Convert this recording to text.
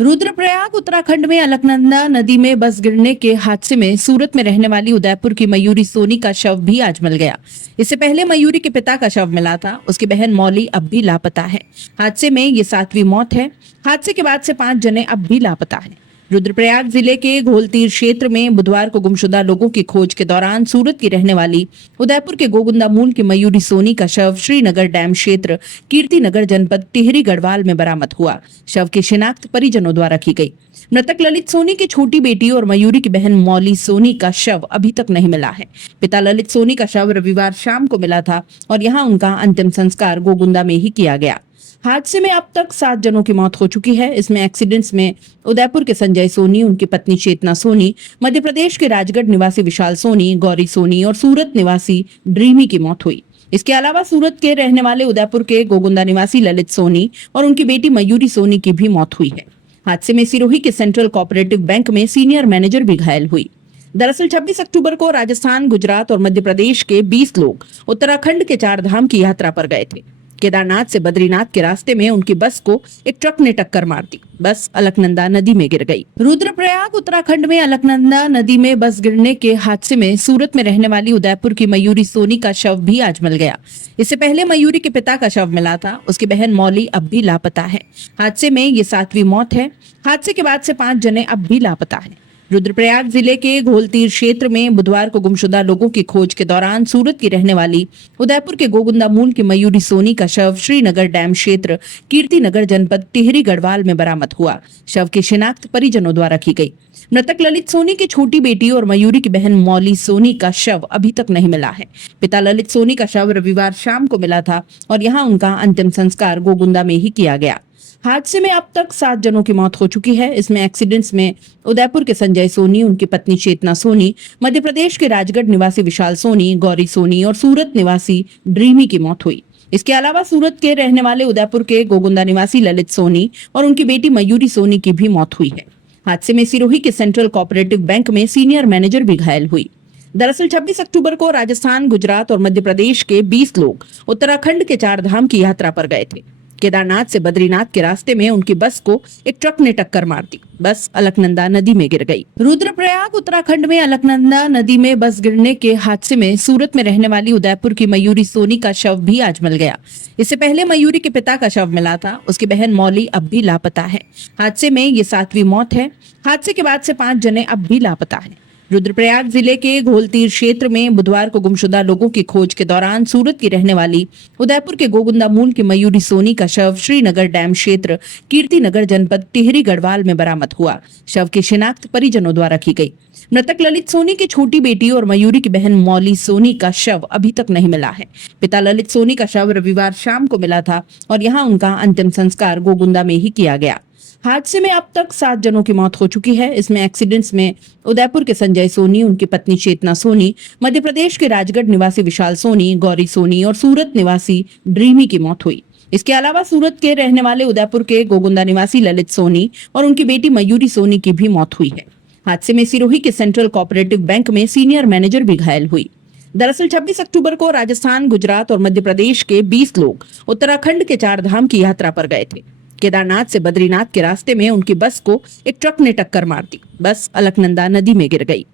रुद्रप्रयाग उत्तराखंड में अलकनंदा नदी में बस गिरने के हादसे में सूरत में रहने वाली उदयपुर की मयूरी सोनी का शव भी आज मिल गया। इससे पहले मयूरी के पिता का शव मिला था। उसकी बहन मौली अब भी लापता है। हादसे में ये 7वीं मौत है। हादसे के बाद से 5 जने अब भी लापता हैं। रुद्रप्रयाग जिले के घोलतीर क्षेत्र में बुधवार को गुमशुदा लोगों की खोज के दौरान सूरत की रहने वाली उदयपुर के गोगुंदा मूल की मयूरी सोनी का शव श्रीनगर डैम क्षेत्र कीर्ति नगर जनपद टिहरी गढ़वाल में बरामद हुआ। शव की शिनाख्त परिजनों द्वारा की गई। मृतक ललित सोनी की छोटी बेटी और मयूरी की बहन मौली सोनी का शव अभी तक नहीं मिला है। पिता ललित सोनी का शव रविवार शाम को मिला था और यहाँ उनका अंतिम संस्कार गोगुंदा में ही किया गया। हादसे में अब तक 7 जनों की मौत हो चुकी है। इसमें एक्सीडेंट्स में उदयपुर के संजय सोनी, उनकी पत्नी चेतना सोनी, मध्य प्रदेश के राजगढ़ निवासी विशाल सोनी, गौरी सोनी और सूरत निवासी ड्रीमी की मौत हुई। इसके अलावा सूरत के रहने वाले उदयपुर के गोगुंदा निवासी ललित सोनी और उनकी बेटी मयूरी सोनी की भी मौत हुई है। हादसे में सिरोही के सेंट्रल कोऑपरेटिव बैंक में सीनियर मैनेजर भी घायल हुई। दरअसल 26 अक्टूबर को राजस्थान, गुजरात और मध्य प्रदेश के 20 लोग उत्तराखंड के 4 धाम की यात्रा पर गए थे। केदारनाथ से बद्रीनाथ के रास्ते में उनकी बस को एक ट्रक ने टक्कर मार दी। बस अलकनंदा नदी में गिर गई। रुद्रप्रयाग उत्तराखंड में अलकनंदा नदी में बस गिरने के हादसे में सूरत में रहने वाली उदयपुर की मयूरी सोनी का शव भी आज मिल गया। इससे पहले मयूरी के पिता का शव मिला था। उसकी बहन मौली अब भी लापता है। हादसे में ये 7वीं मौत है। हादसे के बाद से 5 जने अब भी लापता हैं। रुद्रप्रयाग जिले के घोलतीर क्षेत्र में बुधवार को गुमशुदा लोगों की खोज के दौरान सूरत की रहने वाली उदयपुर के गोगुंदा मूल की मयूरी सोनी का शव श्रीनगर डैम क्षेत्र कीर्ति नगर जनपद टिहरी गढ़वाल में बरामद हुआ। शव की शिनाख्त परिजनों द्वारा की गई। मृतक ललित सोनी की छोटी बेटी और मयूरी की बहन मौली सोनी का शव अभी तक नहीं मिला है। पिता ललित सोनी का शव रविवार शाम को मिला था और यहाँ उनका अंतिम संस्कार गोगुंदा में ही किया गया। हादसे में अब तक 7 जनों की मौत हो चुकी है। इसमें एक्सीडेंट्स में उदयपुर के संजय सोनी, उनकी पत्नी चेतना सोनी, मध्य प्रदेश के राजगढ़ निवासी विशाल सोनी, गौरी सोनी और सूरत निवासी ड्रीमी की मौत हुई। इसके अलावा सूरत के रहने वाले उदयपुर के गोगुंदा निवासी ललित सोनी और उनकी बेटी मयूरी सोनी की भी मौत हुई है। हादसे में सिरोही के सेंट्रल कोऑपरेटिव बैंक में सीनियर मैनेजर भी घायल हुई। दरअसल 26 अक्टूबर को राजस्थान, गुजरात और मध्य प्रदेश के 20 लोग उत्तराखंड के 4 धाम की यात्रा पर गए थे। केदारनाथ से बद्रीनाथ के रास्ते में उनकी बस को एक ट्रक ने टक्कर मार दी। बस अलकनंदा नदी में गिर गई। रुद्रप्रयाग उत्तराखंड में अलकनंदा नदी में बस गिरने के हादसे में सूरत में रहने वाली उदयपुर की मयूरी सोनी का शव भी आज मिल गया। इससे पहले मयूरी के पिता का शव मिला था। उसकी बहन मौली अब भी लापता है। हादसे में ये 7वीं मौत है। हादसे के बाद से 5 जने अब भी लापता हैं। रुद्रप्रयाग जिले के घोलतीर क्षेत्र में बुधवार को गुमशुदा लोगों की खोज के दौरान सूरत की रहने वाली उदयपुर के गोगुंदा मूल की मयूरी सोनी का शव श्रीनगर डैम क्षेत्र कीर्ति नगर जनपद टिहरी गढ़वाल में बरामद हुआ। शव की शिनाख्त परिजनों द्वारा की गई। मृतक ललित सोनी की छोटी बेटी और मयूरी की बहन मौली सोनी का शव अभी तक नहीं मिला है। पिता ललित सोनी का शव रविवार शाम को मिला था और यहाँ उनका अंतिम संस्कार गोगुंदा में ही किया गया। हादसे में अब तक 7 जनों की मौत हो चुकी है। इसमें एक्सीडेंट्स में उदयपुर के संजय सोनी, उनकी पत्नी चेतना सोनी, मध्य प्रदेश के राजगढ़ निवासी विशाल सोनी, गौरी सोनी और सूरत निवासी ड्रीमी की मौत हुई। इसके अलावा सूरत के रहने वाले उदयपुर के गोगुंदा निवासी ललित सोनी और उनकी बेटी मयूरी सोनी की भी मौत हुई है। हादसे में सिरोही के सेंट्रल कोऑपरेटिव बैंक में सीनियर मैनेजर भी घायल हुई। दरअसल 26 अक्टूबर को राजस्थान, गुजरात और मध्य प्रदेश के 20 लोग उत्तराखंड के 4 धाम की यात्रा पर गए थे। केदारनाथ से बद्रीनाथ के रास्ते में उनकी बस को एक ट्रक ने टक्कर मार दी। बस अलकनंदा नदी में गिर गई।